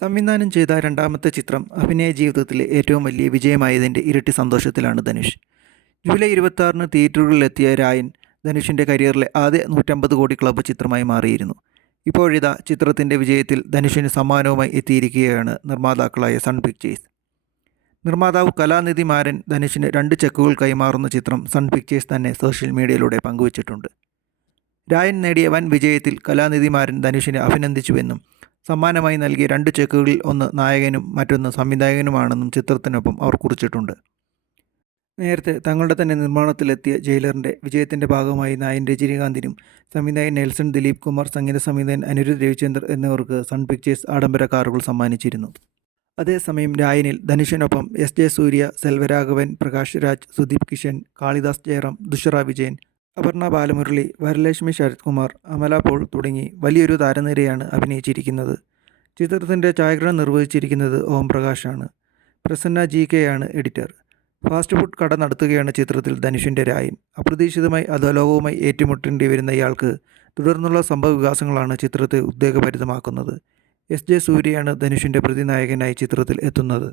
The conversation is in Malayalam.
സംവിധാനം ചെയ്ത രണ്ടാമത്തെ ചിത്രം അഭിനയ ജീവിതത്തിലെ ഏറ്റവും വലിയ വിജയമായതിന്റെ ഇരട്ടി സന്തോഷത്തിലാണ് ധനുഷ്. ജൂലൈ ഇരുപത്തി തിയേറ്ററുകളിലെത്തിയ രായൻ ധനുഷിന്റെ കരിയറിലെ ആദ്യ നൂറ്റമ്പത് കോടി ക്ലബ്ബ് ചിത്രമായി മാറിയിരുന്നു. ഇപ്പോഴിതാ ചിത്രത്തിന്റെ വിജയത്തിൽ ധനുഷിന് സമ്മാനവുമായി എത്തിയിരിക്കുകയാണ് നിർമ്മാതാക്കളായ സൺ പിക്ചേഴ്സ്. നിർമ്മാതാവ് കലാനിധി മാരൻ ധനുഷിന് രണ്ട് ചെക്കുകൾ കൈമാറുന്ന ചിത്രം സൺ പിക്ചേഴ്സ് തന്നെ സോഷ്യൽ മീഡിയയിലൂടെ പങ്കുവച്ചിട്ടുണ്ട്. രായൻ നേടിയ വൻ വിജയത്തിൽ കലാനിധി മാരൻ ധനുഷിനെ അഭിനന്ദിച്ചുവെന്നും സമ്മാനമായി നൽകിയ രണ്ട് ചെക്കുകളിൽ ഒന്ന് നായകനും മറ്റൊന്ന് സംവിധായകനുമാണെന്നും ചിത്രത്തിനൊപ്പം അവർ കുറിച്ചിട്ടുണ്ട്. നേരത്തെ തങ്ങളുടെ തന്നെ നിർമ്മാണത്തിലെത്തിയ ജയിലറിന്റെ വിജയത്തിന്റെ ഭാഗമായി നായൻ രജനീകാന്തിനും സംവിധായകൻ നെൽസൺ ദിലീപ് കുമാർ സംഗീത സംവിധായകൻ അനിരുദ്ധ് രവിചന്ദർ എന്നിവർക്ക് സൺ പിക്ചേഴ്സ് ആഡംബര കാറുകൾ സമ്മാനിച്ചിരുന്നു. അതേസമയം രായനിൽ ധനുഷിനൊപ്പം എസ് ജെ സൂര്യ സെൽവരാഘവൻ പ്രകാശ് രാജ് സുദീപ് കിഷൻ കാളിദാസ് ജയറാം ദുഷറ വിജയൻ അപർണ ബാലമുരളി വരലക്ഷ്മി ശരത് കുമാർ അമല പോൾ തുടങ്ങി വലിയൊരു താരനിരയാണ് അഭിനയിച്ചിരിക്കുന്നത്. ചിത്രത്തിന്റെ ഛായാഗ്രഹണം നിർവഹിച്ചിരിക്കുന്നത് ഓം പ്രകാശാണ്. പ്രസന്ന ജി കെ ആണ് എഡിറ്റർ. ഫാസ്റ്റ് ഫുഡ് കട നടത്തുകയാണ് ചിത്രത്തിൽ ധനുഷിന്റെ രായൻ. അപ്രതീക്ഷിതമായി അധോലോകവുമായി ഏറ്റുമുട്ടേണ്ടി വരുന്ന ഇയാൾക്ക് തുടർന്നുള്ള സംഭവ വികാസങ്ങളാണ് ചിത്രത്തെ ഉദ്വേഗഭരിതമാക്കുന്നത് എസ്. ജെ. സൂര്യയാണ് ധനുഷിന്റെ പ്രതിനായകനായി ചിത്രത്തിൽ എത്തുന്നത്.